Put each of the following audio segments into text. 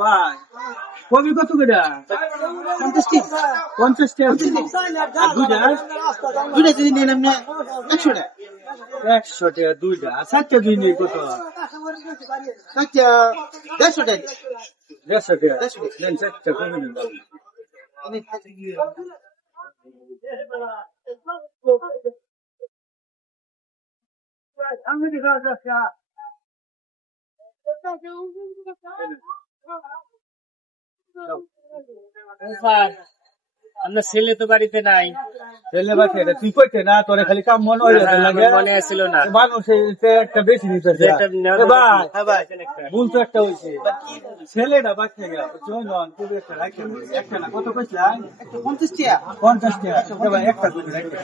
ভাই কবি কত করে? 50 টাকা দুইটা যদি নেন আপনি 100 টাকা। 100 টাকা দুইটা, 7টা দুই নেই কত? 7টা 150 টাকা। 150 টাকা নেন, 7টা কমে নেন। আমি দেখা যাচ্ছে আপনার ছেলে তো বাড়িতে নাই। ছেলে বাচ্চা এটা তুই কইতে না, তোরে খালি কাম মনে হয় লাগে, মনে আসছিল না। মানুষ একটা বেশি নিতে ভাই ভুল তো একটা হয়েছে। ছেলেটা বাচ্চা গেল একটা না, কত কইছিলাম? 50 টাকা। 50 টাকা ভাই, একটা করে রাখতে।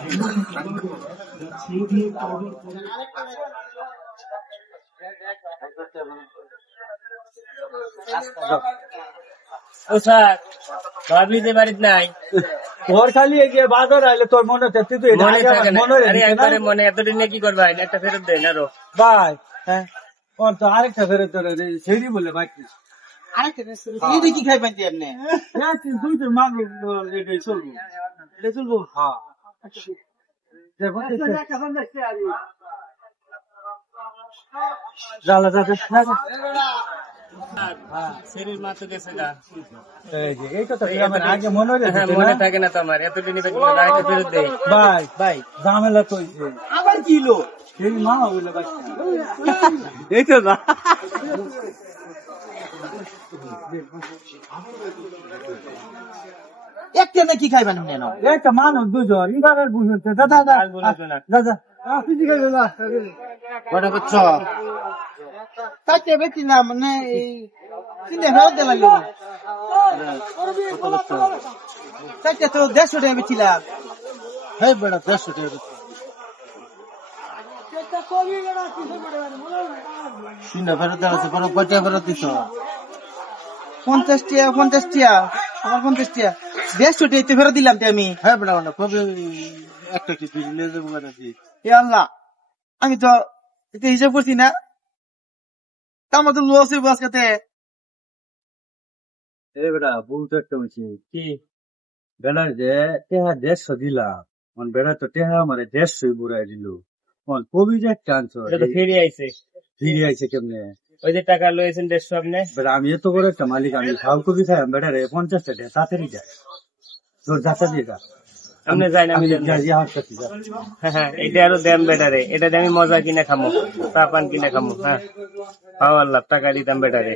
ও স্যার, ভাবলি যে বাড়িতে নাই। তোর খালি এই যে বাজার আইলে তোর মনে হচ্ছে তুই তো মনে থাকে না। আরে একবারে মনে, এতদিন কি করবা? একটা ফেরত দেন আরো ভাই। হ্যাঁ ওর তো আরেকটা ফেরত সেরি বলে বাকি আরেকটা কি খাইবেন আপনি? তুই তো মানুষ চলবো, এটা চলবো। হ্যাঁ জ্বালা যাবে মা তো গেছে গা। আগে মনে মনে থাকে না তো আমার, এতদিন ফেরত দেয়। ভাই ভাই ঝামেলা তো আবার কি লো সেই মামা বলে এই তো না। একটা না কি খাইবেন একটা মানুষ দুজন এবার বুঝতে দাদা দাদা কটা করছ? কাটে বেশি না মানে চিন্তা ফেরত দিয়ে লাগলো। চারটে তো 150 টাকা বেছিলাম। হ্যাঁ বেড়া 150 টাকা চিন্তা ফেরত দেওয়া পরে কয়টা ফেরত দিছ? 50 টাকা। 50 টাকা আমার 50 টাকা 150 টাকা ফেরত দিলাম আমি। হ্যাঁ বেড়া কবে একটা কি নিয়ে যাবো আল্লাহ, আমি তো হিসাব করছি না, আমার তো লস হইব আজকে। বেড়া ভুল তো একটা হয়েছে কি বেড়া যে টেহা 150 দিলাম, বেড়া তো টেহা আমার 150 বুড়াই দিল। কবি যে একটা আনছো ফিরে আইছে। ফিরে আইছে কেমনে? ওই যে টাকা লয়েছেন 150 আপনি। বেড়া আমি এত বড় একটা মালিক, আমি খাও কবি খাই বেড়া রে 50 টাকা তাড়াতাড়ি যা তোর যাতা দিয়ে যা। আপনি যাই না, আমি হ্যাঁ এটা আরো দেন বেটারে, এটা দিয়ে আমি মজা কিনে খামো, চা পান কিনে খামো। হ্যাঁ আল্লাহ টাকা দিতাম বেটারে।